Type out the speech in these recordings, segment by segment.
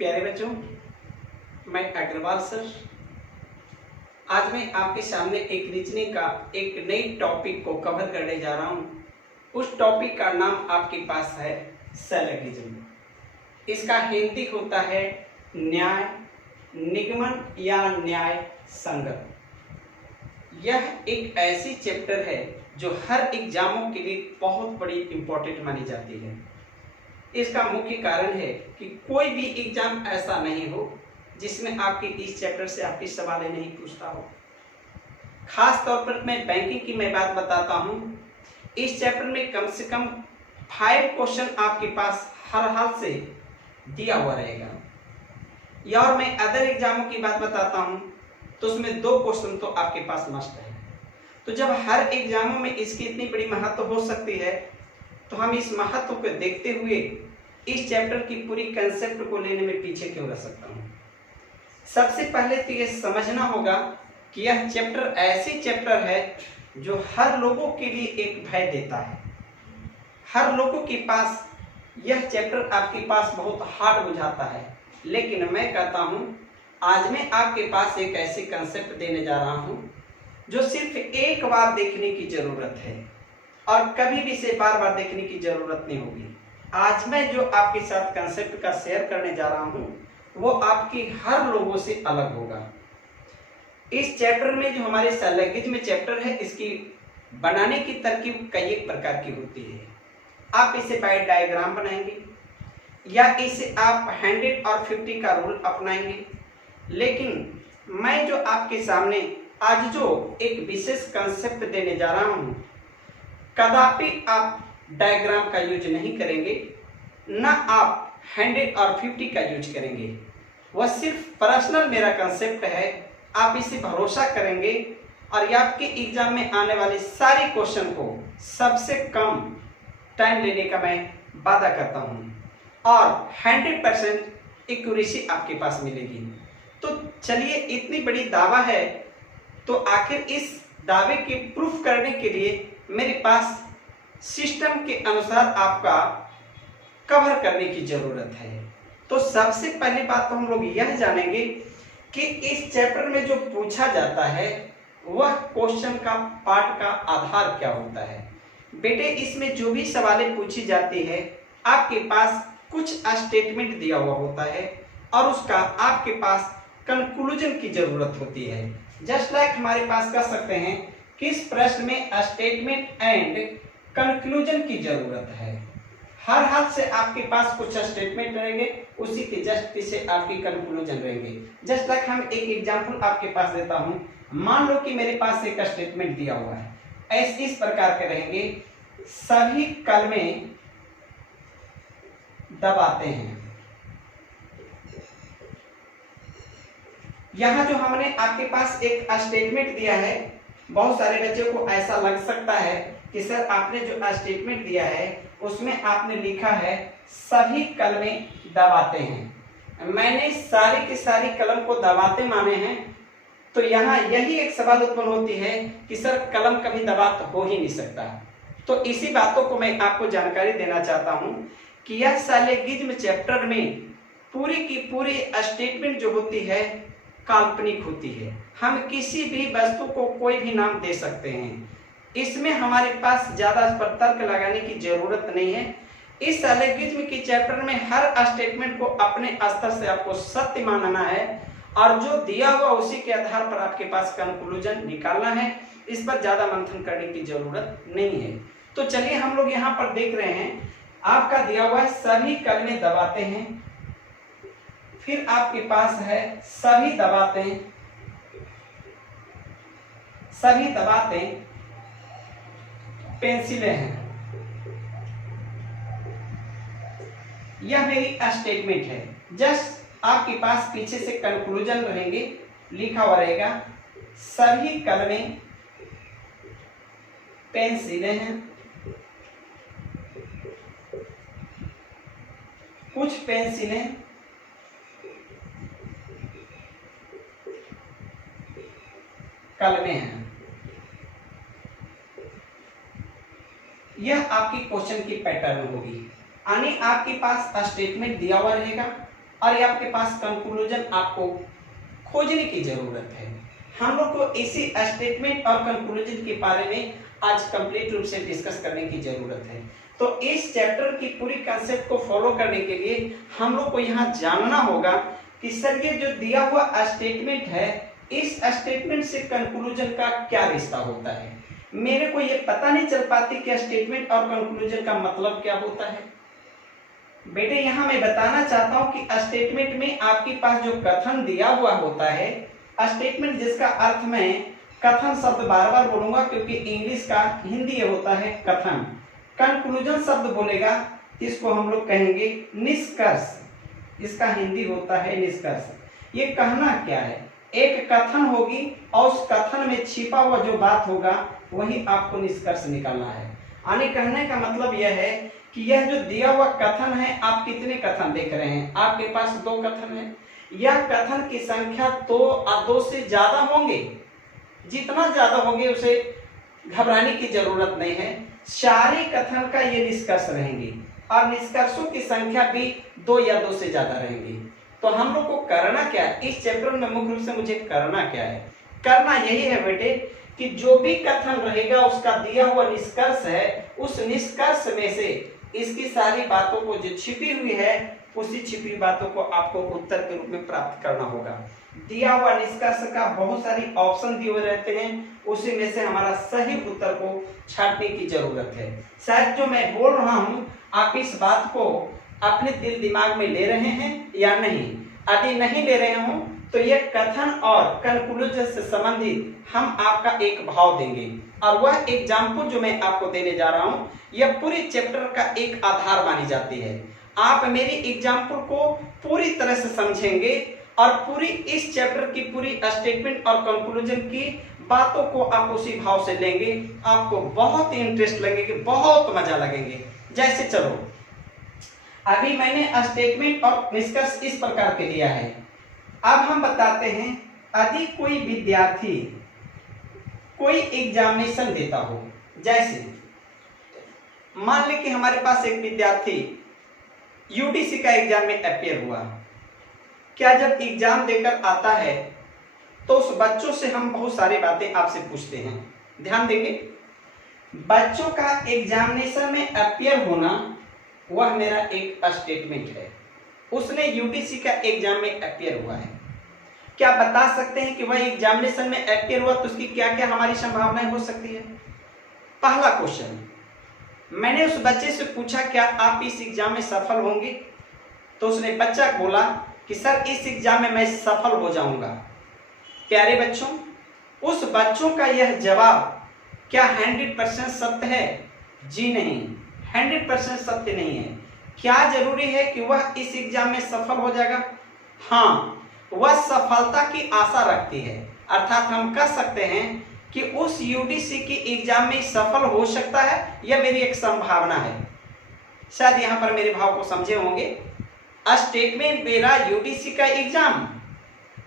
प्यारे बच्चों, मैं अग्रवाल सर आज मैं आपके सामने एक रीजनिंग का एक नई टॉपिक को कवर करने जा रहा हूँ। उस टॉपिक का नाम आपके पास है सैलगिज्म। इसका हिंदी होता है न्याय, निगमन या न्याय संगत। यह एक ऐसी चैप्टर है जो हर एग्जामों के लिए बहुत बड़ी इंपॉर्टेंट मानी जाती है। इसका मुख्य कारण है कि कोई भी एग्जाम ऐसा नहीं हो जिसमें आपके इस चैप्टर से आपके सवाल नहीं पूछता हो। खास तौर पर मैं बैंकिंग की मैं बात बताता हूँ। इस चैप्टर में कम से कम 5 क्वेश्चन आपके पास हर हाल से दिया हुआ रहेगा। या और मैं अदर एग्जामों की बात बताता हूँ तो उसमें 2 क्वेश्चन तो आपके पास मस्ट है। तो जब हर एग्जामों में इसकी इतनी बड़ी महत्व हो सकती है तो हम इस महत्व को देखते हुए इस चैप्टर की पूरी कंसेप्ट को लेने में पीछे क्यों रह सकता हूँ। सबसे पहले तो ये समझना होगा कि यह चैप्टर ऐसी चैप्टर है जो हर लोगों के लिए एक भय देता है। हर लोगों के पास यह चैप्टर आपके पास बहुत हार्ड बुझाता है, लेकिन मैं कहता हूँ आज मैं आपके पास एक ऐसी कंसेप्ट देने जा रहा हूँ जो सिर्फ एक बार देखने की जरूरत है और कभी भी इसे बार बार देखने की जरूरत नहीं होगी। आज मैं जो आपके साथ कंसेप्ट का शेयर करने जा रहा हूँ वो आपकी हर लोगों से अलग होगा। इस चैप्टर में जो हमारे सैलगिज्म चैप्टर है, इसकी बनाने की तरकीब कई एक प्रकार की होती है। आप इसे बाय डायग्राम बनाएंगे या इसे आप 100 और 50 का रूल अपनाएंगे, लेकिन मैं जो आपके सामने आज जो एक विशेष कंसेप्ट देने जा रहा हूँ, कदापि आप डायग्राम का यूज नहीं करेंगे, ना आप 100 और 50 का यूज करेंगे। वह सिर्फ पर्सनल मेरा कंसेप्ट है। आप इसे भरोसा करेंगे और ये आपके एग्जाम में आने वाले सारे क्वेश्चन को सबसे कम टाइम लेने का मैं वादा करता हूं और 100% एक्यूरेसी आपके पास मिलेगी। तो चलिए, इतनी बड़ी दावा है तो आखिर इस दावे के प्रूफ करने के लिए मेरे पास सिस्टम के अनुसार आपका कवर करने की जरूरत है। तो सबसे पहली बात तो हम लोग यह जानेंगे कि इस चैप्टर में जो पूछा जाता है वह क्वेश्चन का पार्ट का आधार क्या होता है। बेटे, इसमें जो भी सवालें पूछी जाती है आपके पास कुछ स्टेटमेंट दिया हुआ होता है और उसका आपके पास कंक्लूजन की जरूरत होती है। जस्ट लाइक हमारे पास कह सकते हैं कि इस प्रश्न में स्टेटमेंट एंड कंक्लूजन की जरूरत है। हर हाल से आपके पास कुछ स्टेटमेंट रहेंगे, उसी के जस्ट पीछे आपकी कंक्लूजन रहेंगे। जस्ट लाइक हम एक एग्जांपल आपके पास देता हूं। मान लो कि मेरे पास एक स्टेटमेंट दिया हुआ है, ऐसे इस प्रकार के रहेंगे, सभी कलमें दबाते हैं। यहां जो हमने आपके पास एक स्टेटमेंट दिया है, बहुत सारे बच्चों को ऐसा लग सकता है कि सर आपने जो स्टेटमेंट दिया है उसमें आपने लिखा है सभी कलमें दबाते हैं। मैंने सारी की सारी कलम को दबाते माने हैं, तो यहाँ यही एक सवाल उत्पन्न होती है कि सर कलम कभी दबात हो ही नहीं सकता। तो इसी बातों को मैं आपको जानकारी देना चाहता हूँ कि यह सैलगिज्म चैप्टर में पूरी की पूरी स्टेटमेंट जो होती है काल्पनिक होती है। हम किसी भी वस्तु को कोई भी नाम दे सकते हैं। इसमें हमारे पास ज्यादा पर तर्क लगाने की जरूरत नहीं है। इस सैलगिज्म की चैप्टर में हर स्टेटमेंट को अपने स्तर से आपको सत्य मानना है और जो दिया हुआ उसी के आधार पर आपके पास कंक्लूजन निकालना है। इस पर ज्यादा मंथन करने की जरूरत नहीं है। तो चलिए, हम लोग यहाँ पर देख रहे हैं आपका दिया हुआ है सभी कलमें दबाते हैं, फिर आपके पास है सभी दबाते पेंसिलें हैं। यह मेरी स्टेटमेंट है। जस्ट आपके पास पीछे से कंक्लूजन रहेंगे, लिखा हुआ रहेगा सभी कलमें पेंसिलें हैं, कुछ पेंसिलें कलमें हैं। यह आपकी क्वेश्चन की पैटर्न होगी। यानी आपके पास स्टेटमेंट दिया हुआ रहेगा, और ये आपके पास कंक्लूजन आपको खोजने की जरूरत है। हम लोग को इसी स्टेटमेंट और कंक्लूजन के बारे में आज कंप्लीट रूप से डिस्कस करने की जरूरत है। तो इस चैप्टर की पूरी कंसेप्ट को फॉलो करने के लिए हम लोग को यहाँ जानना होगा कि सर ये जो दिया हुआ स्टेटमेंट है, इस स्टेटमेंट से कंक्लूजन का क्या रिश्ता होता है। मेरे को ये पता नहीं चल पाती कि स्टेटमेंट और कंक्लूजन का मतलब क्या होता है। बेटे यहाँ मैं बताना चाहता हूँ कि स्टेटमेंट में आपके पास जो कथन दिया हुआ होता है, स्टेटमेंट जिसका अर्थ में कथन शब्द बार बार बोलूंगा क्योंकि इंग्लिश का हिंदी होता है कथन। कंक्लूजन शब्द बोलेगा इसको हम लोग कहेंगे निष्कर्ष, इसका हिंदी होता है निष्कर्ष। ये कहना क्या है, एक कथन होगी और उस कथन में छिपा हुआ जो बात होगा वही आपको निष्कर्ष निकालना है। यानी कहने का मतलब यह है कि यह जो दिया हुआ कथन है, आप कितने कथन देख रहे हैं, आपके पास 2 कथन है। यह कथन की संख्या 2 से ज्यादा होंगे, जितना ज्यादा होंगे उसे घबराने की जरूरत नहीं है। सारे कथन का ये निष्कर्ष रहेंगे और निष्कर्षों की संख्या भी 2 या 2 से ज्यादा रहेंगी। तो हम लोग को करना क्या है इस चैप्टर में, मुख्य रूप से मुझे करना क्या है, करना यही है बेटे कि जो भी कथन रहेगा उसका दिया हुआ निष्कर्ष है, उस निष्कर्ष में से इसकी सारी बातों को जो छिपी हुई है, उसी छिपी बातों को आपको उत्तर के रूप में प्राप्त करना होगा। दिया हुआ निष्कर्ष का बहुत सारी ऑप्शन दिए हुए रहते हैं, उसी में से हमारा सही उत्तर को छांटने की जरूरत है। शायद जो मैं बोल रहा हूं आप इस बात को अपने दिल दिमाग में ले रहे हैं या नहीं। यदि नहीं ले रहे हो तो यह कथन और कंक्लूजन से संबंधित हम आपका एक भाव देंगे, और वह एग्जाम्पल जो मैं आपको देने जा रहा हूं यह पूरी चैप्टर का एक आधार मानी जाती है। आप मेरी एग्जाम्पल को पूरी तरह से समझेंगे और पूरी इस चैप्टर की पूरी स्टेटमेंट और कंक्लूजन की बातों को आप उसी भाव से लेंगे, आपको बहुत इंटरेस्ट लगेगी, बहुत मजा लगेंगे। जैसे चलो अभी मैंने स्टेटमेंट और निष्कर्ष इस प्रकार के दिया है। अब हम बताते हैं यदि कोई विद्यार्थी कोई एग्जामिनेशन देता हो, जैसे मान ले कि हमारे पास एक विद्यार्थी यूडीसी का एग्जाम में अपियर हुआ। क्या जब एग्जाम देकर आता है तो उस बच्चों से हम बहुत सारी बातें आपसे पूछते हैं, ध्यान देंगे। बच्चों का एग्जामिनेशन में अपियर होना वह मेरा एक स्टेटमेंट है। उसने यूडीसी का एग्जाम में अपियर हुआ है। क्या बता सकते हैं कि वह एग्जामिनेशन में अपियर हुआ तो उसकी क्या क्या हमारी संभावनाएं हो सकती है। पहला क्वेश्चन, मैंने उस बच्चे से पूछा क्या आप इस एग्जाम में सफल होंगे, तो उसने बच्चा बोला कि सर इस एग्जाम में मैं सफल हो जाऊंगा। प्यारे बच्चों, उस बच्चों का यह जवाब क्या 100% सत्य है? जी नहीं, 100% सत्य नहीं है। क्या जरूरी है कि वह इस एग्जाम में सफल हो जाएगा? हाँ, वह सफलता की आशा रखती है, अर्थात हम कह सकते हैं कि उस यूडीसी की एग्जाम में सफल हो सकता है, यह मेरी एक संभावना है। शायद यहाँ पर मेरे भाव को समझे होंगे। स्टेटमेंट मेरा यूडीसी का एग्जाम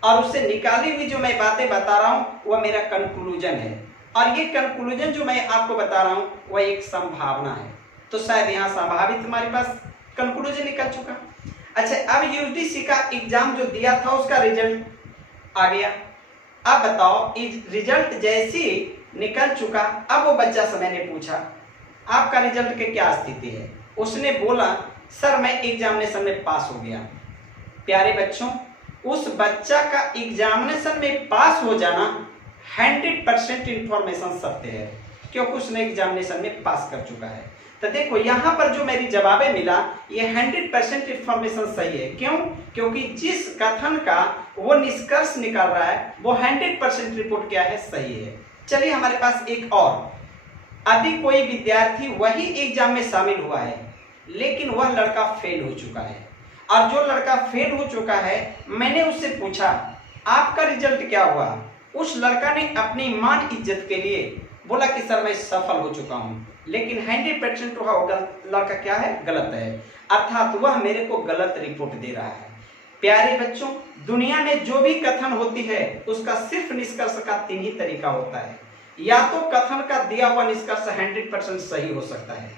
और उससे निकाली हुई जो मैं बातें बता रहा हूँ वह मेरा कंक्लूजन है, और ये कंक्लूजन जो मैं आपको बता रहा हूँ वह एक संभावना है। तो शायद यहाँ संभावित हमारे पास कंक्लूजन निकल चुका। अच्छा, अब यूडीसी का एग्जाम जो दिया था उसका रिजल्ट आ गया। अब बताओ, रिजल्ट जैसे निकल चुका, अब वो बच्चा से मैंने पूछा आपका रिजल्ट की क्या स्थिति है। उसने बोला सर मैं एग्जामिनेशन में पास हो गया। प्यारे बच्चों, उस बच्चा का एग्जामिनेशन में पास हो जाना 100% इंफॉर्मेशन सत्य है, क्योंकि उसने एग्जामिनेशन में पास कर चुका है। तो देखो यहाँ पर जो मेरी जवाबें मिला ये 100% इंफॉर्मेशन सही है। क्यों? क्योंकि जिस कथन का वो निष्कर्ष निकाल रहा है वो 100% रिपोर्ट क्या है, सही है। चलिए हमारे पास एक और, यदि कोई विद्यार्थी वही एग्जाम में शामिल हुआ है लेकिन वह लड़का फेल हो चुका है, और जो लड़का फेल हो चुका है मैंने उससे पूछा आपका रिजल्ट क्या हुआ। उस लड़का ने अपनी मान इज्जत के लिए बोला कि सर मैं सफल हो चुका हूँ, लेकिन 100% वह लड़का क्या है, गलत है, अर्थात वह मेरे को गलत रिपोर्ट दे रहा है। प्यारे बच्चों, दुनिया में जो भी कथन होती है उसका सिर्फ निष्कर्ष का 3 ही तरीका होता है। या तो कथन का दिया हुआ निष्कर्ष 100% सही हो सकता है,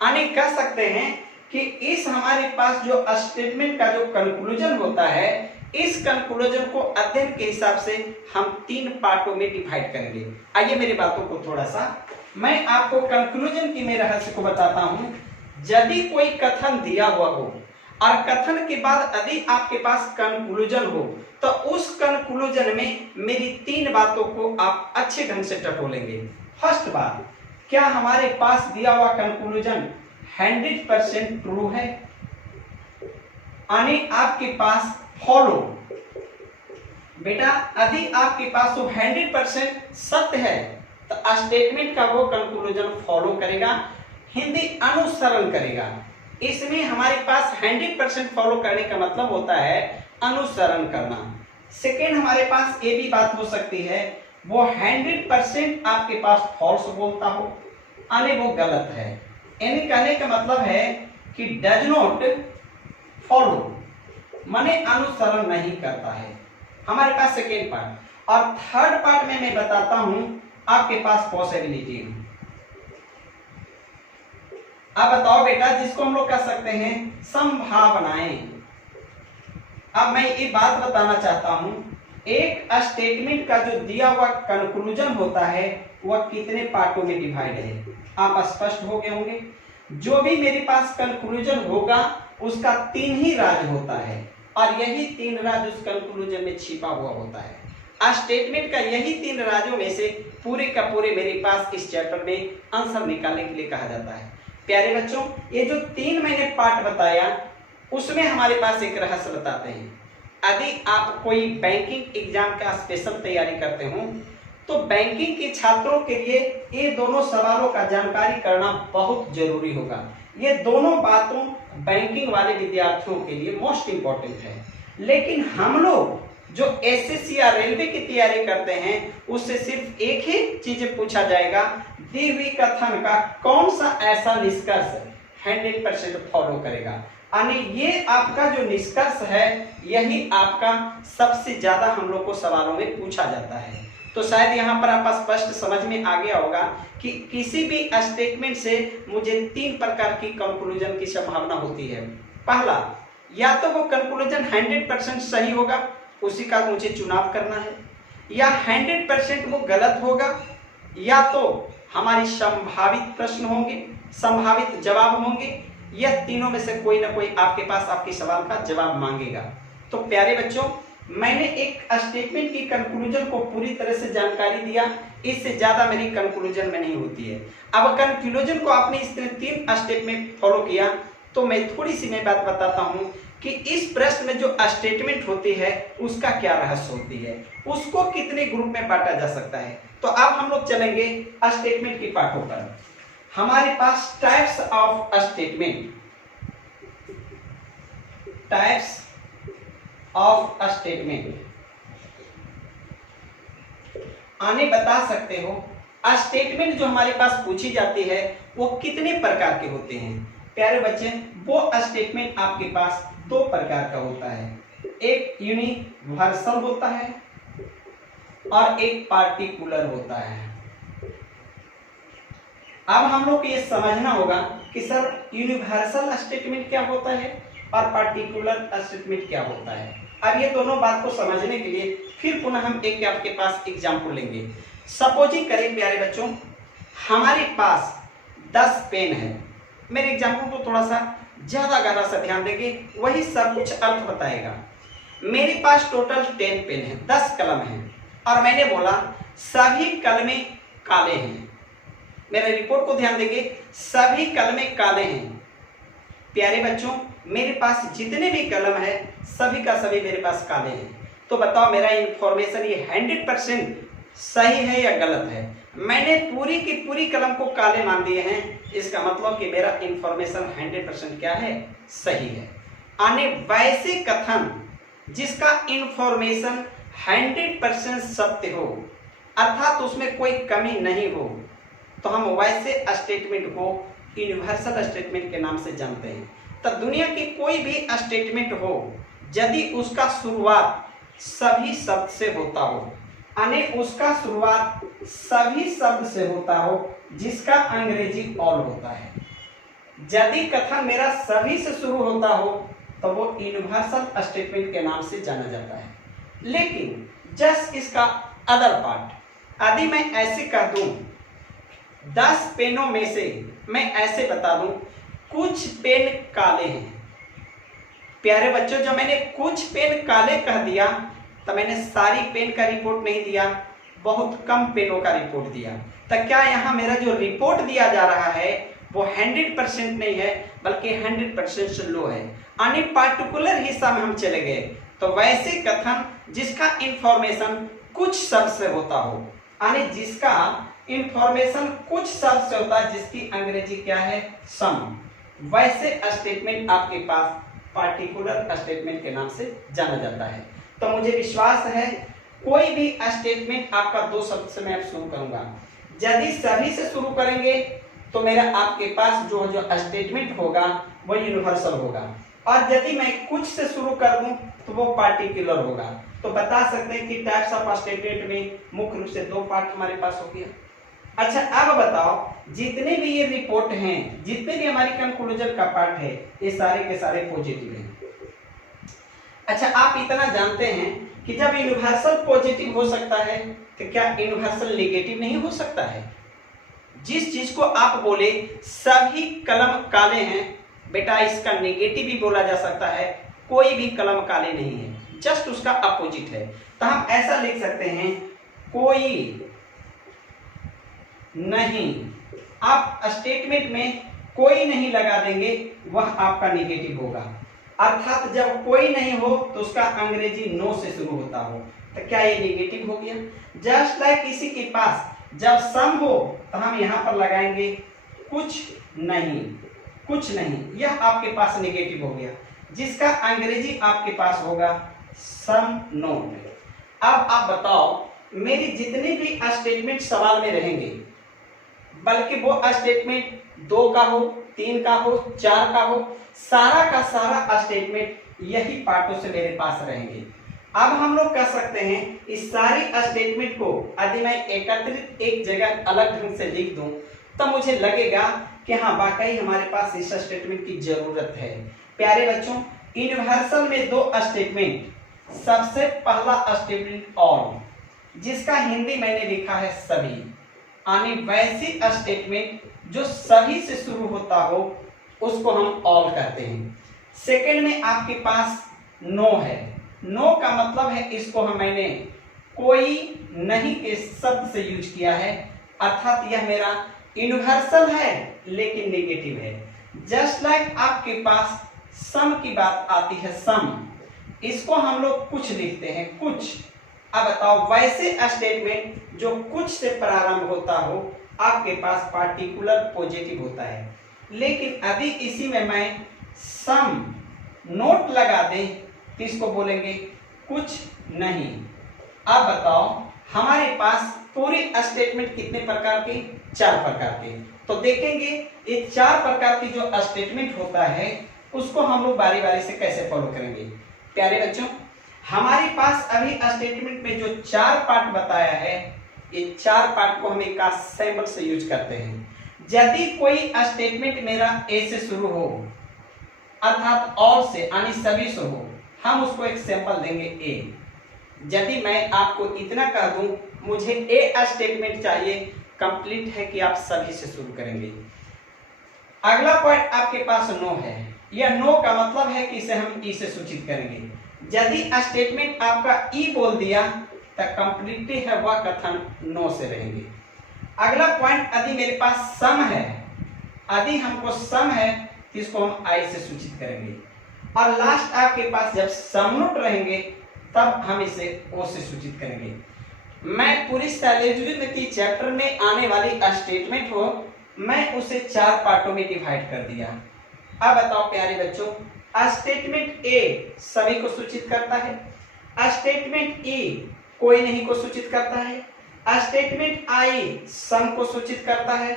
यानी कह सकते हैं कि इस हमारे पास जो स्टेटमेंट का जो कंक्लूजन होता है, इस कंक्लूजन को अध्ययन के हिसाब से हम 3 पार्टों में डिवाइड करेंगे। आइए मेरी बातों को थोड़ा सा मैं आपको कंक्लूजन की मैं रहस्य को बताता हूं। यदि कोई कथन दिया हुआ हो और कथन के बाद यदि आपके पास कंक्लूजन हो, तो उस कंक्लूजन में मेरी 3 बातों को आप अच्छे ढंग से टटोलेंगे। फर्स्ट बात, क्या हमारे पास दिया हुआ कंक्लूजन 100% ट्रू है? यानी आपके पास फॉलो, बेटा यदि आपके पास वो 100% सत्य है तो स्टेटमेंट का वो कंक्लूजन फॉलो करेगा, हिंदी अनुसरण करेगा। इसमें हमारे पास 100% फॉलो करने का मतलब होता है अनुसरण करना। सेकेंड, हमारे पास ये भी बात हो सकती है वो 100% आपके पास फॉल्स बोलता हो, यानी वो गलत है। यानी कहने का मतलब है कि डज नॉट फॉलो, माने अनुसरण नहीं करता है, हमारे पास सेकेंड पार्ट। और थर्ड पार्ट में मैं बताता हूं आपके पास पॉसिबिलिटी है। अब बताओ बेटा, जिसको हम लोग कह सकते हैं संभावनाएं। अब मैं ये बात बताना चाहता हूं, एक स्टेटमेंट का जो दिया हुआ कंक्लूजन होता है वह कितने पार्टों में डिवाइड है, आप स्पष्ट हो गए होंगे। जो भी मेरे पास कंक्लूजन होगा उसका 3 ही राज होता है और यही 3 राज उस कंक्लूजन में छिपा हुआ होता है। स्टेटमेंट का यही 3 राजों में से पूरे का पूरे मेरे पास इस चैप्टर में आंसर निकालने के लिए कहा जाता है। प्यारे बच्चों, ये जो 3 मैंने पार्ट बताया उसमें हमारे पास एक रहस्य बताते हैं। यदि आप कोई बैंकिंग एग्जाम का स्पेशल तैयारी करते हो तो बैंकिंग के छात्रों के लिए ये दोनों सवालों का जानकारी करना बहुत जरूरी होगा। ये दोनों बातों बैंकिंग वाले विद्यार्थियों के लिए मोस्ट इंपॉर्टेंट है। लेकिन हम लोग जो एसएससी या रेलवे की तैयारी करते हैं उससे सिर्फ एक ही चीज पूछा जाएगा, दी हुई कथन का कौन सा ऐसा निष्कर्ष 100% फॉलो करेगा। यानी ये आपका जो निष्कर्ष है यही आपका सबसे ज्यादा हम लोग को सवालों में पूछा जाता है। तो शायद यहाँ पर आप स्पष्ट समझ में आ गया होगा कि किसी भी स्टेटमेंट से मुझे 3 प्रकार की कंक्लूजन की संभावना होती है। पहला, या तो वो कंक्लूजन 100% सही होगा, उसी का मुझे चुनाव करना है, या 100% वो गलत होगा, या तो हमारी संभावित प्रश्न होंगे, संभावित जवाब होंगे, या तीनों में से कोई ना कोई आपके पास आपके सवाल का जवाब मांगेगा। तो प्यारे बच्चों, मैंने एक स्टेटमेंट की कंक्लूजन को पूरी तरह से जानकारी दिया, इससे ज्यादा मेरी कंक्लूजन में नहीं होती है। अब कंक्लूजन को आपने इस तरह 3 स्टेप में फॉलो किया तो मैं थोड़ी सी मैं बात बताता हूं कि इस प्रश्न में जो स्टेटमेंट होती है उसका क्या रहस्य होती है, उसको कितने ग्रुप में बांटा जा सकता है। तो अब हम लोग चलेंगे स्टेटमेंट की पाठों पर। हमारे पास types of statement, types of statement आने बता सकते हो। स्टेटमेंट जो हमारे पास पूछी जाती है वो कितने प्रकार के होते हैं। प्यारे बच्चे, वो स्टेटमेंट आपके पास 2 प्रकार का होता है, एक यूनिवर्सल होता है और एक पार्टिकुलर होता है। अब हम लोग को ये समझना होगा कि सर यूनिवर्सल स्टेटमेंट क्या होता है और पार्टिकुलर स्टेटमेंट क्या होता है। अब ये दोनों बात को समझने के लिए फिर पुनः हम एक आपके पास एग्जाम्पल लेंगे। सपोजिंग करें प्यारे बच्चों, हमारे पास 10 पेन है। मेरे एग्जाम्पल को थोड़ा सा ज्यादा गहरा सा ध्यान देंगे, वही सब कुछ अर्थ बताएगा। मेरे पास टोटल 10 पेन है, 10 कलम है और मैंने बोला सभी कलमें काले हैं। मेरे रिपोर्ट को ध्यान देंगे, सभी कलमें काले हैं। प्यारे बच्चों, मेरे पास जितने भी कलम है सभी का सभी मेरे पास काले हैं। तो बताओ मेरा इंफॉर्मेशन ये 100% सही है या गलत है। मैंने पूरी की पूरी कलम को काले मान दिए हैं, इसका मतलब कि मेरा इंफॉर्मेशन 100% क्या है, सही है। आने वैसे कथन जिसका इंफॉर्मेशन 100% सत्य हो, अर्थात उसमें कोई कमी नहीं हो, तो हम वैसे स्टेटमेंट को यूनिवर्सल स्टेटमेंट के नाम से जानते हैं। तो दुनिया की कोई भी स्टेटमेंट हो यदि उसका शुरुआत सभी शब्द से होता हो, यानी उसका शुरुआत सभी शब्द से होता हो जिसका अंग्रेजी ऑल होता है, यदि कथन मेरा सभी से शुरू होता हो तो वो यूनिवर्सल स्टेटमेंट के नाम से जाना जाता है। लेकिन जस्ट इसका अदर पार्ट, यदि मैं ऐसे कह दूं 10 पेनों में से मैं ऐसे बता दूं कुछ पेन काले हैं। प्यारे बच्चों, जब मैंने कुछ पेन काले कह दिया तो मैंने सारी पेन का रिपोर्ट नहीं दिया, बहुत कम पेनों का रिपोर्ट दिया। तो क्या यहाँ मेरा जो रिपोर्ट दिया जा रहा है वो 100% नहीं है, बल्कि 100% से लो है। यानी पार्टिकुलर हिस्सा में हम चले गए। तो वैसे कथन जिसका इंफॉर्मेशन कुछ शब्द से होता हो, यानी जिसका इंफॉर्मेशन कुछ शब्द से होता है, जिसकी अंग्रेजी क्या है, सम, वैसे स्टेटमेंट आपके पास पार्टिकुलर स्टेटमेंट के नाम से जाना जाता है। तो मुझे विश्वास है कोई भी स्टेटमेंट आपका 2 शब्द से मैं अब शुरू करूंगा। यदि सभी से शुरू करेंगे तो मेरा आपके पास जो स्टेटमेंट होगा वो यूनिवर्सल होगा, और यदि मैं कुछ से शुरू कर दूं तो वो पार्टिकुलर होगा। तो बता सकते हैं कि टाइप्स ऑफ स्टेटमेंट में मुख्य रूप से 2 पार्ट हमारे पास हो गया। अच्छा, अब बताओ, जितने भी ये रिपोर्ट हैं, जितने भी हमारी कंक्लूजन का पार्ट है, ये सारे के सारे पॉजिटिव हैं। अच्छा, आप इतना जानते हैं कि जब यूनिवर्सल पॉजिटिव हो सकता है तो क्या यूनिवर्सल नेगेटिव नहीं हो सकता है? जिस चीज को आप बोले सभी कलम काले हैं, बेटा इसका नेगेटिव भी बोला जा सकता है, कोई भी कलम काले नहीं है, जस्ट उसका अपोजिट है। तो हम ऐसा लिख सकते हैं, कोई नहीं। आप स्टेटमेंट में कोई नहीं लगा देंगे, वह आपका नेगेटिव होगा। अर्थात जब कोई नहीं हो तो उसका अंग्रेजी नो से शुरू होता हो, तो क्या ये नेगेटिव हो गया? जस्ट लाइक किसी के पास जब सम हो तो हम यहाँ पर लगाएंगे कुछ नहीं, कुछ नहीं, यह आपके पास नेगेटिव हो गया, जिसका अंग्रेजी आपके पास होगा सम नोट। अब आप बताओ, मेरी जितने भी स्टेटमेंट सवाल में रहेंगे, बल्कि वो स्टेटमेंट 2 का हो, 3 का हो, 4 का हो, सारा का सारा स्टेटमेंट यही पार्टों से मेरे पास रहेंगे। अब हम लोग कह सकते हैं इस सारी स्टेटमेंट को यदि मैं एकत्रित एक जगह अलग ढंग से लिख दूं तो मुझे लगेगा कि हाँ, वाकई हमारे पास इस स्टेटमेंट की जरूरत है। प्यारे बच्चों, यूनिवर्सल में 2 स्टेटमेंट, सबसे पहला स्टेटमेंट ऑल, जिसका हिंदी मैंने लिखा है सभी, यानी वैसी स्टेटमेंट जो सभी से शुरू होता हो उसको हम ऑल कहते हैं। सेकंड में आपके पास नो है। नो का मतलब है, इसको मैंने कोई नहीं के शब्द से यूज किया है, अर्थात यह मेरा यूनिवर्सल है लेकिन नेगेटिव है। जस्ट लाइक आपके पास सम की बात आती है, सम, इसको हम लोग कुछ लिखते हैं, कुछ। अब बताओ, वैसे स्टेटमेंट जो कुछ से प्रारंभ होता हो आपके पास पार्टिकुलर पॉजिटिव होता है। लेकिन अभी इसी में मैं सम नोट लगा दें तो इसको बोलेंगे कुछ नहीं। अब बताओ, हमारे पास पूरी स्टेटमेंट कितने प्रकार के? 4 प्रकार के। तो देखेंगे ये 4 प्रकार की जो स्टेटमेंट होता है उसको हम लोग बारी बारी से कैसे फॉलो करेंगे। प्यारे बच्चों, हमारे पास अभी स्टेटमेंट में जो 4 पार्ट बताया है, ये 4 पार्ट को हम एक सैंपल से यूज करते हैं। यदि कोई स्टेटमेंट मेरा ए से शुरू हो, अर्थात ऑल से, यानी सभी से हो, हम उसको एक सैंपल देंगे ए। यदि मैं आपको इतना कह दूं मुझे ए स्टेटमेंट चाहिए, कंप्लीट है कि आप सभी से शुरू करेंगे। अगला पॉइंट आपके पास नो है। यह नो का मतलब है कि इसे हम ई से सूचित करेंगे। यदि स्टेटमेंट आपका ई बोल दिया तो कंप्लीटली है वह कथन नो से रहेंगे। अगला पॉइंट, यदि मेरे पास सम है, यदि हमको सम है तो इसको हम आई से सूचित करेंगे। और लास्ट आपके पास जब सम नोट रहेंगे तब हम इसे ओ से सूचित करेंगे। मैं पूरी सैलरी की चैप्टर में आने वाली स्टेटमेंट हो, मैं उसे 4 पार्टों में डिवाइड कर दिया। अब बताओ प्यारे बच्चों, स्टेटमेंट ए सभी को सूचित करता है, स्टेटमेंट ई कोई नहीं को सूचित करता है, स्टेटमेंट आई सम को सूचित करता है,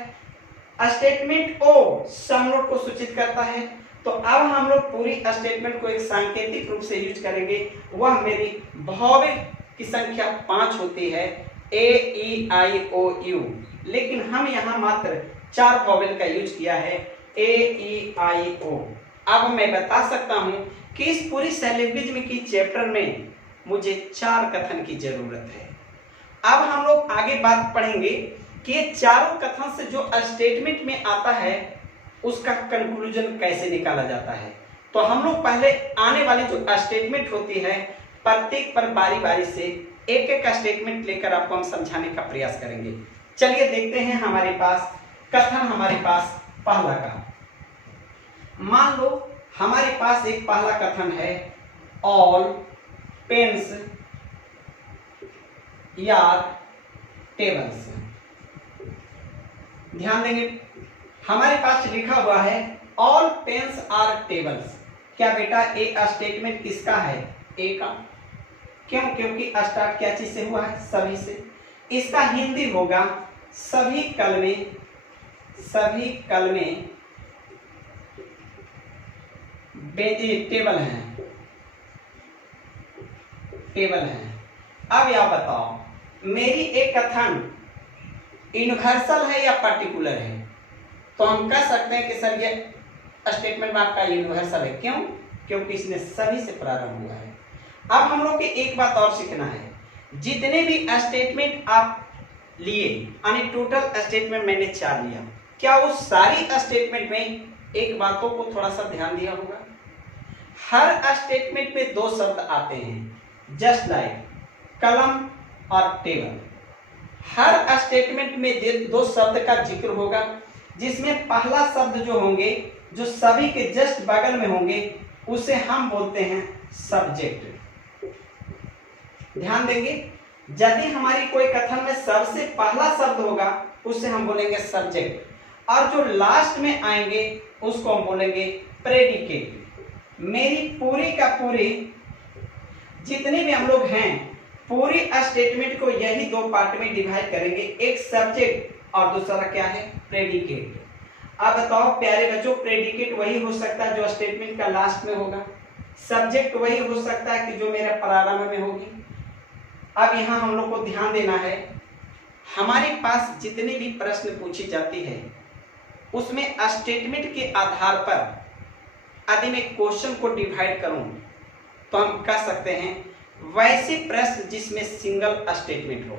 स्टेटमेंट ओ सम नोट को सूचित करता है। तो अब हम लोग पूरी स्टेटमेंट को एक सांकेतिक रूप से यूज करेंगे। वह मेरी भौतिक की संख्या 5 होती है, ए ई आई ओ यू, लेकिन हम यहाँ मात्र 4 वॉवेल का यूज किया है। AEIO। अब मैं बता सकता हूं कि इस पूरी सिलोजिज्म की चैप्टर में मुझे 4 कथन की जरूरत है। अब हम लोग आगे बात पढ़ेंगे कि ये चारों कथन से जो स्टेटमेंट में आता है उसका कंक्लूजन कैसे निकाला जाता है। तो हम लोग पहले आने वाली जो स्टेटमेंट होती है प्रत्येक पर बारी बारी से एक एक स्टेटमेंट लेकर आपको हम समझाने का प्रयास करेंगे। चलिए देखते हैं हमारे पास कथन, हमारे पास पहला का। मान लो हमारे पास एक पहला कथन है, ऑल पेन्स यार टेबल्स। ध्यान देंगे हमारे पास लिखा हुआ है ऑल पेन्स आर टेबल्स। क्या बेटा एक स्टेटमेंट किसका है? ए का। क्यों? क्योंकि स्टार्ट क्या चीज से हुआ है? सभी से। इसका हिंदी होगा सभी कलमे टेबल हैं, टेबल हैं। अब यह बताओ मेरी एक कथन यूनिवर्सल है या पर्टिकुलर है? तो हम कह सकते हैं कि सर ये स्टेटमेंट आपका यूनिवर्सल है। क्यों? क्योंकि इसने सभी से प्रारंभ हुआ है। अब हम लोग को एक बात और सीखना है, जितने भी स्टेटमेंट आप लिए यानी टोटल स्टेटमेंट मैंने 4 लिया, क्या उस सारी स्टेटमेंट में एक बातों को थोड़ा सा ध्यान दिया होगा? हर स्टेटमेंट में 2 शब्द आते हैं, जस्ट लाइक कलम और टेबल। हर स्टेटमेंट में 2 शब्द का जिक्र होगा, जिसमें पहला शब्द जो होंगे जो सभी के जस्ट बगल में होंगे उसे हम बोलते हैं सब्जेक्ट। ध्यान देंगे यदि हमारी कोई कथन में सबसे पहला शब्द होगा उसे हम बोलेंगे सब्जेक्ट, और जो लास्ट में आएंगे उसको हम बोलेंगे प्रेडिकेट। मेरी पूरी का पूरी जितने भी हम लोग हैं पूरी स्टेटमेंट को यही 2 पार्ट में डिवाइड करेंगे, एक सब्जेक्ट और दूसरा क्या है? प्रेडिकेट। अब बताओ प्यारे बच्चों, प्रेडिकेट वही हो सकता है जो स्टेटमेंट का लास्ट में होगा, सब्जेक्ट वही हो सकता है कि जो मेरा प्रारंभ में होगी। अब यहाँ हम लोग को ध्यान देना है, हमारे पास जितने भी प्रश्न पूछी जाती है उसमें स्टेटमेंट के आधार पर यदि मैं क्वेश्चन को डिवाइड करूं तो हम कह सकते हैं वैसे प्रश्न जिसमें सिंगल स्टेटमेंट हो।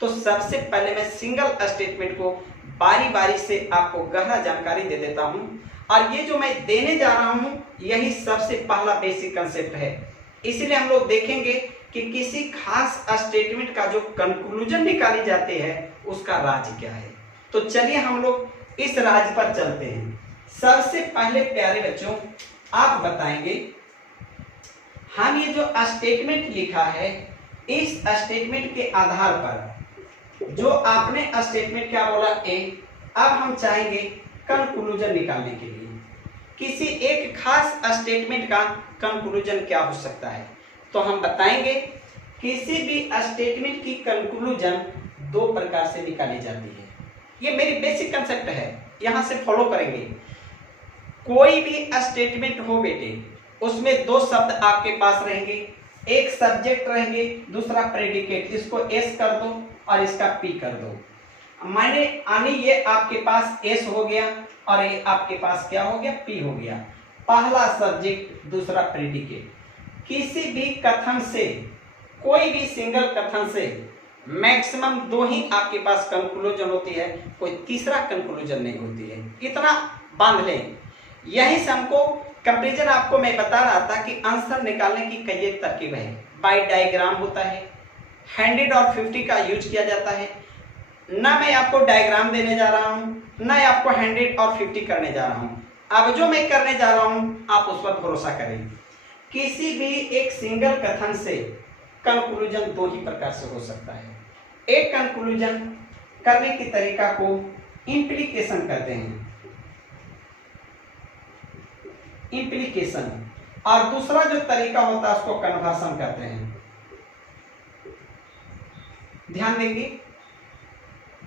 तो सबसे पहले मैं सिंगल स्टेटमेंट को बारी बारी से आपको गहरा जानकारी दे देता हूं, और ये जो मैं देने जा रहा हूं यही सबसे पहला बेसिक कंसेप्ट है। इसलिए हम लोग देखेंगे कि किसी खास स्टेटमेंट का जो कंक्लूजन निकाली जाती है उसका राज क्या है। तो चलिए हम लोग इस राज पर चलते हैं। सबसे पहले प्यारे बच्चों आप बताएंगे, हम ये जो स्टेटमेंट लिखा है इस स्टेटमेंट के आधार पर जो आपने स्टेटमेंट क्या बोला ए, अब हम चाहेंगे कंक्लूजन निकालने के लिए किसी एक खास स्टेटमेंट का कंक्लूजन क्या हो सकता है। तो हम बताएंगे किसी भी स्टेटमेंट की कंक्लूजन 2 प्रकार से निकाली जाती है। ये मेरी बेसिक कंसेप्ट है, यहां से फॉलो करेंगे। कोई भी स्टेटमेंट हो बेटे उसमें 2 शब्द आपके पास रहेंगे, एक सब्जेक्ट रहेंगे दूसरा प्रेडिकेट। इसको एस कर दो और इसका पी कर दो। माने आने ये आपके पास एस हो गया और ये आपके पास क्या हो गया? पी हो गया। पहला सब्जेक्ट दूसरा प्रेडिकेट। किसी भी कथन से, कोई भी सिंगल कथन से मैक्सिमम 2 ही आपके पास कंक्लूजन होती है, कोई तीसरा कंक्लूजन नहीं होती है। इतना बांध लें। यही से हमको कंपैरिजन आपको मैं बता रहा था कि आंसर निकालने की कई एक तरकीब है। बाय डायग्राम होता है, 100 और 50 का यूज किया जाता है। ना मैं आपको डायग्राम देने जा रहा हूं, ना आपको 100 और 50 करने जा रहा हूं। अब जो मैं करने जा रहा हूं आप उस पर भरोसा करें। किसी भी एक सिंगल कथन से कंक्लूजन 2 ही प्रकार से हो सकता है। एक कंक्लूजन करने की तरीका को इंप्लीकेशन कहते हैं, इंप्लीकेशन, और दूसरा जो तरीका होता है उसको कन्वर्सन कहते हैं। ध्यान देंगे,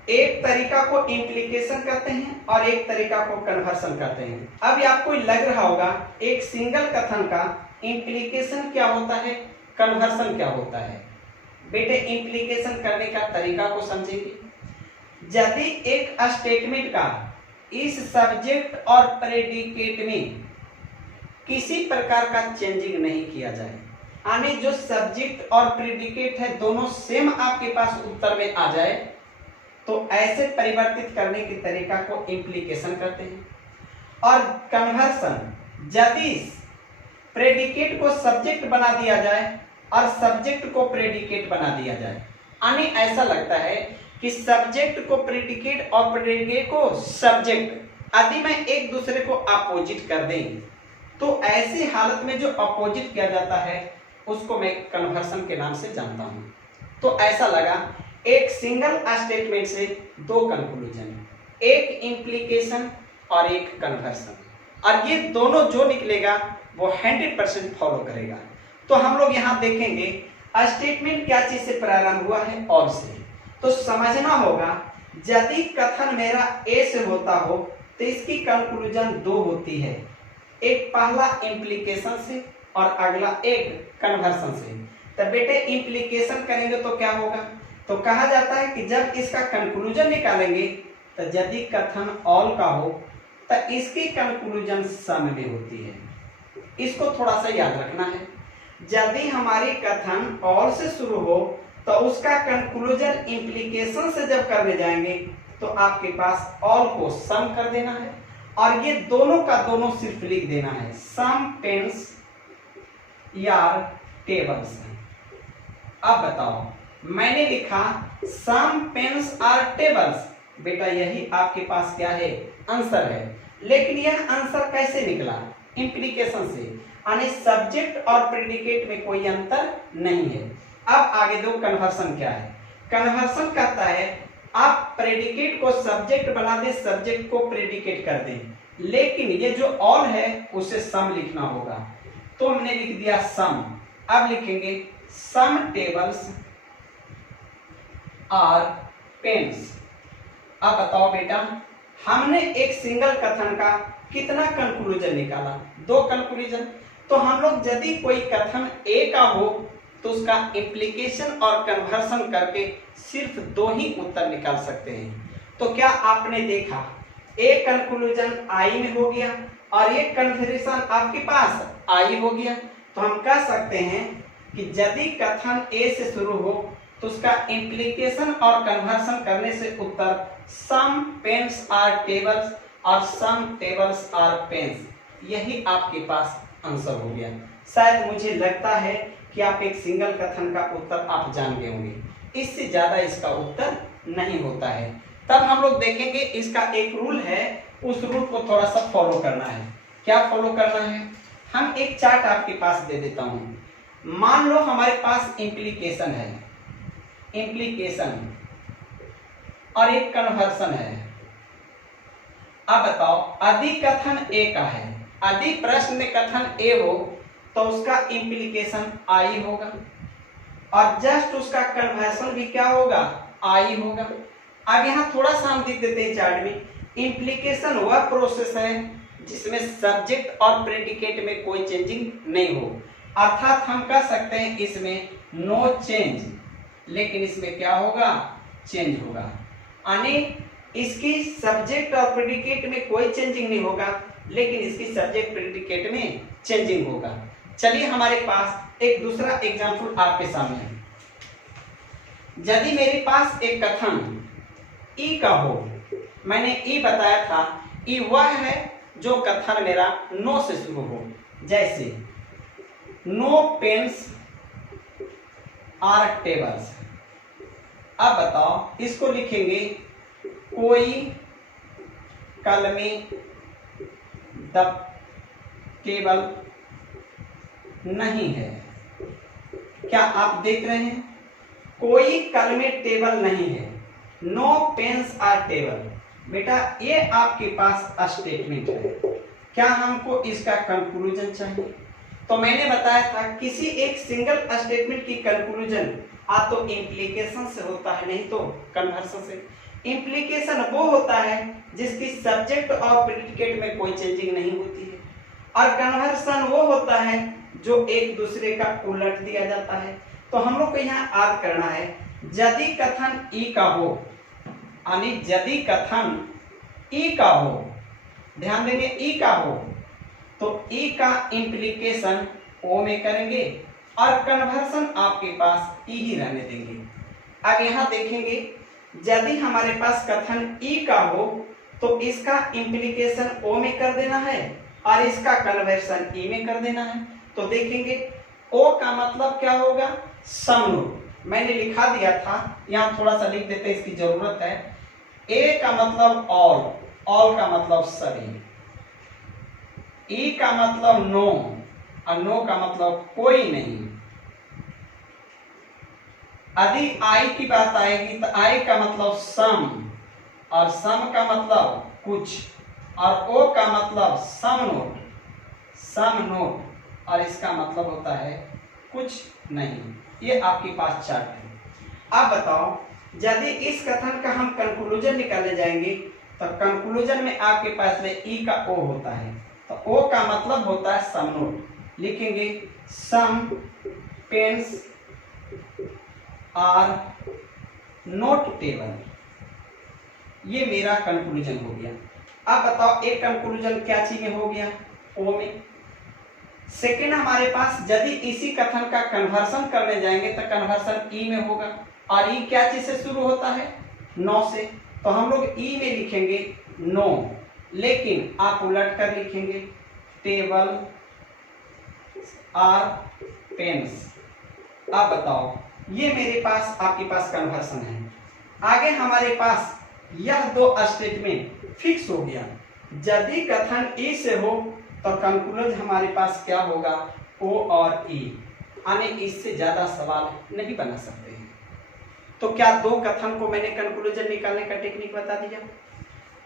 एक तरीका को इंप्लीकेशन कहते हैं और एक तरीका को कन्वर्सन कहते हैं। अब आपको लग रहा होगा एक सिंगल कथन का इंप्लीकेशन क्या होता है, कन्वर्सन क्या होता है। बेटे इंप्लीकेशन करने का तरीका को समझेंगे। यदि एक स्टेटमेंट का इस सब्जेक्ट और प्रेडिकेट में किसी प्रकार का चेंजिंग नहीं किया जाए, यानी जो सब्जेक्ट और प्रेडिकेट है दोनों सेम आपके पास उत्तर में आ जाए, तो ऐसे परिवर्तित करने के तरीका को इम्प्लीकेशन कहते हैं। और कन्वर्सन, यदि प्रेडिकेट को सब्जेक्ट बना दिया जाए और सब्जेक्ट को प्रेडिकेट बना दिया जाए, यानी ऐसा लगता है कि सब्जेक्ट को प्रेडिकेट और प्रेडिकेट को सब्जेक्ट यदि मैं एक दूसरे को अपोजिट कर दें, तो ऐसी हालत में जो अपोजिट किया जाता है उसको मैं कन्वर्सन के नाम से जानता हूं। तो ऐसा लगा एक सिंगल स्टेटमेंट से दो कंक्लूजन, एक इंप्लीकेशन और एक कन्वर्सन, और ये दोनों जो निकलेगा वो 100% फॉलो करेगा। तो हम लोग यहां देखेंगे स्टेटमेंट क्या चीज से प्रारंभ हुआ है, और से। तो समझना होगा यदि कथन मेरा ए से होता हो तो इसकी कंक्लूजन दो होती है, एक पहला इंप्लीकेशन से और अगला एक कन्वर्सन से। तो बेटे इंप्लीकेशन करेंगे तो क्या होगा, तो कहा जाता है कि जब इसका कंक्लूजन निकालेंगे तो यदि कथन ऑल का हो तो इसकी कंक्लूजन सम में होती है। इसको थोड़ा सा याद रखना है, यदि हमारी कथन ऑल से शुरू हो तो उसका कंक्लूजन इंप्लीकेशन से जब करने जाएंगे तो आपके पास ऑल को सम कर देना है, और ये दोनों का दोनों सिर्फ लिख देना है, सम पेन्स या टेबल्स। अब बताओ, मैंने लिखा सम पेन्स आर टेबल्स, बेटा यही आपके पास क्या है, आंसर है। लेकिन यह आंसर कैसे निकला, इंप्लीकेशन से, यानी सब्जेक्ट और प्रेडिकेट में कोई अंतर नहीं है। अब आगे दो कन्वर्सन क्या है। कन्वर्सन कहता है आप प्रेडिकेट को सब्जेक्ट बना दें, सब्जेक्ट को प्रेडिकेट कर दें, लेकिन ये जो ऑल है उसे सम लिखना होगा। तो हमने लिख दिया सम। अब लिखेंगे सम टेबल्स आर पेन्स। अब बताओ बेटा, हमने एक सिंगल कथन का कितना कंक्लूजन निकाला, दो कंक्लूजन। तो हम लोग यदि कोई कथन ए का हो तो उसका इंप्लीकेशन और कन्वर्सन करके सिर्फ दो ही उत्तर निकाल सकते हैं। तो क्या आपने देखा, एक कंक्लूजन आई में हो गया और एक कन्वर्सन आपके पास आई हो गया। तो हम कह सकते हैं कि यदि कथन ए से शुरू हो तो उसका इंप्लीकेशन और कन्वर्सन करने से उत्तर सम पेन्स आर टेबल्स और सम टेबल्स आर पेन्स, यही आपके पास आंसर हो गया। शायद मुझे लगता है कि आप एक सिंगल कथन का उत्तर आप जान गए होंगे, इससे ज्यादा इसका उत्तर नहीं होता है। तब हम लोग देखेंगे इसका एक रूल है, उस रूल को थोड़ा सा फॉलो करना है। क्या फॉलो करना है, हम एक चार्ट आपके पास दे देता हूं। मान लो हमारे पास इंप्लीकेशन है, इंप्लीकेशन और एक कन्वर्सन है। अब बताओ, यदि कथन ए का है, यदि प्रश्न में कथन ए हो तो उसका इंप्लीकेशन आई होगा और जस्ट उसका कन्वर्सन भी क्या होगा, आई होगा। अब यहाँ थोड़ा सा हम लिख देते हैं चार्ट में, इंप्लीकेशन वह प्रोसेस है जिसमें सब्जेक्ट और प्रेडिकेट में कोई चेंजिंग नहीं हो, अर्थात हम कह सकते हैं इसमें नो चेंज, लेकिन इसमें क्या होगा, चेंज होगा। यानी इसकी सब्जेक्ट और प्रेडिकेट में कोई चेंजिंग नहीं होगा, लेकिन इसकी सब्जेक्ट प्रेडिकेट में चेंजिंग होगा। चलिए हमारे पास एक दूसरा एग्जांपल आपके सामने है। यदि मेरे पास एक कथन ई का हो, मैंने ई बताया था, ई वह है जो कथन मेरा नो से शुरू हो, जैसे नो पेन्स आर टेबल्स। अब बताओ, इसको लिखेंगे कोई कलमे द टेबल नहीं है। क्या आप देख रहे हैं, कोई कलमे टेबल नहीं है, नो पेन्स आर टेबल। बेटा ये आपके पास स्टेटमेंट है, क्या हमको इसका कंक्लूजन चाहिए। तो मैंने बताया था किसी एक सिंगल स्टेटमेंट की कंक्लूजन आ तो इंप्लीकेशन से होता है, नहीं तो कन्वर्सन से। इंप्लीकेशन वो होता है जिसकी सब्जेक्ट और प्रेडिकेट में कोई चेंजिंग नहीं होती है, और कन्वर्सन वो होता है जो एक दूसरे का उलट दिया जाता है। तो हम लोग को यहाँ याद करना है, यदि कथन ई का हो, यानी यदि कथन ई का हो, ध्यान देंगे ई का हो, तो ई का इंप्लीकेशन ओ में करेंगे और कन्वर्सन आपके पास ई ही रहने देंगे। अब यहां देखेंगे यदि हमारे पास कथन ई का हो तो इसका इंप्लीकेशन ओ में कर देना है और इसका कन्वर्सन ई में कर देना है। तो देखेंगे ओ का मतलब क्या होगा, सम नोट, मैंने लिखा दिया था, यहां थोड़ा सा लिख देते, इसकी जरूरत है। ए का मतलब ऑल का मतलब सभी, ई का मतलब नो और नो का मतलब कोई नहीं। यदि आई की बात आएगी तो आई का मतलब सम और सम का मतलब कुछ और ओ का मतलब सम नोट और इसका मतलब होता है कुछ नहीं। ये आपके पास चार्ट है। अब बताओ यदि इस कथन का हम कंक्लूजन निकालने जाएंगे तो कंक्लूजन में आपके पास में ई का ओ होता है, तो ओ का मतलब होता है सम नोट। लिखेंगे सम पेन्स आर नोटेबल, ये मेरा कंक्लूजन हो गया। अब बताओ एक कंक्लूजन क्या चीज में हो गया, ओ में। सेकेंड हमारे पास यदि इसी कथन का कन्वर्सन करने जाएंगे तो कन्वर्सन ई में होगा और ई क्या चीज से शुरू होता है, नो से, तो हम लोग ई में लिखेंगे नो, लेकिन आप उलट कर लिखेंगे टेबल आर पेन्स। अब बताओ ये मेरे पास आपके पास कन्वर्सन है। आगे हमारे पास यह दो स्टेटमेंट फिक्स हो गया। यदि कथन ई से हो तो कंक्लूजन हमारे पास क्या होगा, ओ और ई, यानी इससे ज्यादा सवाल नहीं बना सकते हैं। तो क्या दो कथन को मैंने कंक्लूजन निकालने का टेक्निक बता दिया।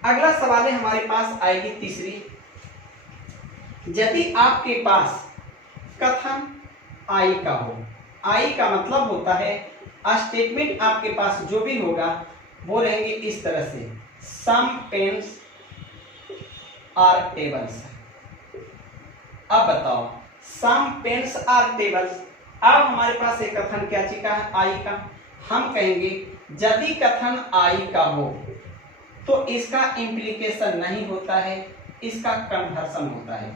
अगला सवाल है हमारे पास आएगी तीसरी, यदि आपके पास कथन आई का हो, आई का मतलब होता है स्टेटमेंट आपके पास जो भी होगा वो रहेंगे इस तरह से, सम पेन्स आर टेबल्स। अब बताओ सम पेन्स आर टेबल्स, अब हमारे पास एक कथन क्या चीज का है, आई का। हम कहेंगे यदि कथन आई का हो तो इसका इंप्लीकेशन नहीं होता है, इसका कन्वर्सन होता है,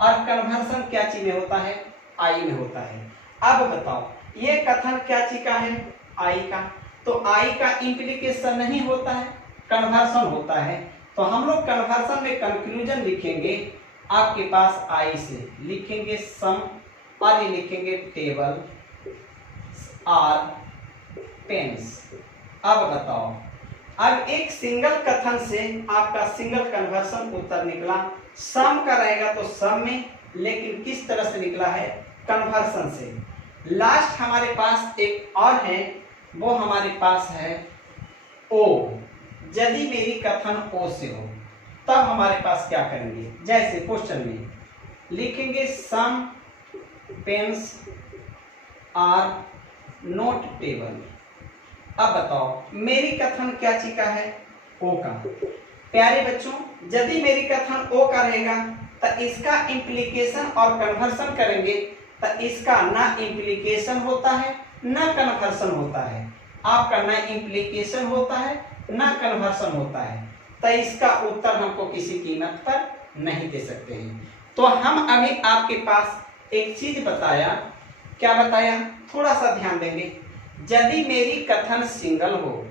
और कन्वर्सन क्या चीज में होता है, आई में होता है। अब बताओ ये कथन क्या चीज का है, आई का, तो आई का इंप्लीकेशन नहीं होता है, कन्वर्सन होता है। तो हम लोग कन्वर्सन में कंक्लूजन लिखेंगे आपके पास आई से, लिखेंगे सम और ये लिखेंगे टेबल आर पेन्स। अब बताओ अब एक सिंगल कथन से आपका सिंगल कन्वर्सन उत्तर निकला, सम का रहेगा तो सम में, लेकिन किस तरह से निकला है, कन्वर्सन से। लास्ट हमारे पास एक और है, वो हमारे पास है ओ। यदि मेरी कथन ओ से हो तब हमारे पास क्या करेंगे, जैसे क्वेश्चन में लिखेंगे सम पेन्स आर नोट टेबल। अब बताओ मेरी कथन क्या चीज का है, ओ का। प्यारे बच्चों यदि मेरी कथन ओ का रहेगा तो इसका इंप्लीकेशन और कन्वर्सन करेंगे तो इसका ना इंप्लीकेशन होता है ना कन्वर्सन होता है। आपका ना इंप्लीकेशन होता है ना कन्वर्सन होता है, तो इसका उत्तर हमको किसी कीमत पर नहीं दे सकते हैं। तो हम अभी आपके पास एक चीज बताया, क्या बताया, थोड़ा सा ध्यान देंगे। यदि मेरी कथन सिंगल हो,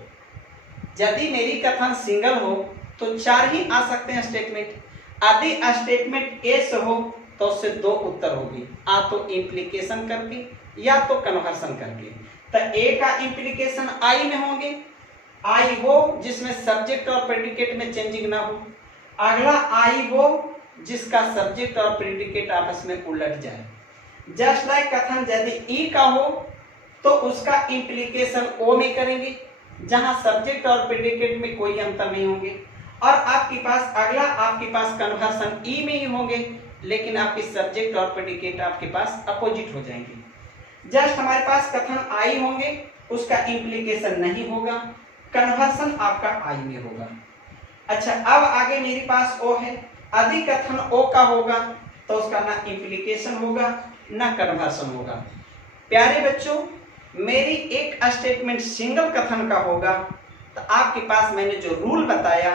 यदि मेरी कथन सिंगल हो तो चार ही आ सकते हैं स्टेटमेंट। यदि स्टेटमेंट ए से हो तो उससे दो उत्तर होगी, आ तो इंप्लीकेशन करके या तो कन्वर्सन करके। तो ए का इंप्लीकेशन आई में होंगे, आई वो जिसमें सब्जेक्ट और प्रेडिकेट में चेंजिंग ना हो। अगला आई वो जिसका सब्जेक्ट और प्रेडिकेट आपस में उलट जाए। जस्ट लाइक कथन यदि ई का हो तो उसका इंप्लीकेशन ओ में करेंगे जहां सब्जेक्ट और प्रेडिकेट में कोई अंतर नहीं होंगे, और आपके पास अगला आपके पास कन्वर्सन ई में ही होंगे, लेकिन आपके सब्जेक्ट और प्रेडिकेट आपके पास अपोजिट हो जाएंगे। जस्ट हमारे पास कथन आई होंगे, उसका इंप्लीकेशन नहीं होगा, कन्वर्सन आपका आई में होगा। अच्छा अब आगे मेरे पास ओ है, यदि कथन ओ का होगा तो उसका ना इंप्लीकेशन होगा ना कन्वर्सन होगा। प्यारे बच्चों मेरी एक स्टेटमेंट सिंगल कथन का होगा तो आपके पास मैंने जो रूल बताया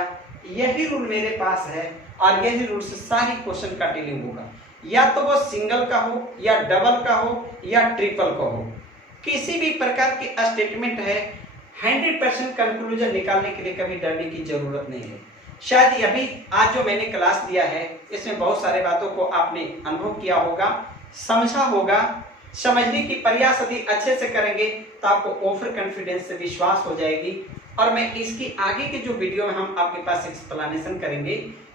यही रूल मेरे पास है और यही रूल से सारी क्वेश्चन का डीलिंग होगा, या तो वो सिंगल का हो या डबल का हो या ट्रिपल का हो, किसी भी प्रकार की स्टेटमेंट है 100% कंक्लूजन निकालने के लिए कभी डरने की जरूरत नहीं है। शायद अभी आज जो मैंने क्लास दिया है इसमें बहुत सारे बातों को आपने अनुभव किया होगा, समझा होगा। समझने की प्रयास यदि अच्छे से करेंगे तो आपको ओवर कॉन्फिडेंस से विश्वास हो जाएगी। और मैं इसकी आगे के जो वीडियो में हम आपके पास एक्सप्लेनेशन करेंगे,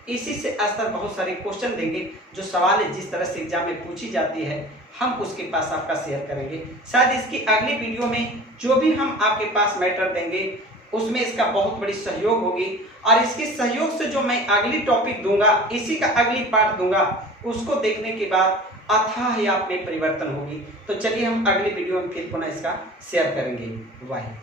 इसी से स्तर बहुत सारे क्वेश्चन देंगे, जो सवाल जिस तरह से एग्जाम में पूछी जाती है हम उसके पास आपका शेयर करेंगे। शायद इसकी अगली वीडियो में जो भी हम आपके पास मैटर देंगे उसमें इसका बहुत बड़ी सहयोग होगी, और इसके सहयोग से जो मैं अगली टॉपिक दूंगा, इसी का अगली पार्ट दूंगा, उसको देखने के बाद अथाह आप में परिवर्तन होगी। तो चलिए हम अगली वीडियो में फिर पुनः इसका शेयर करेंगे। बाय।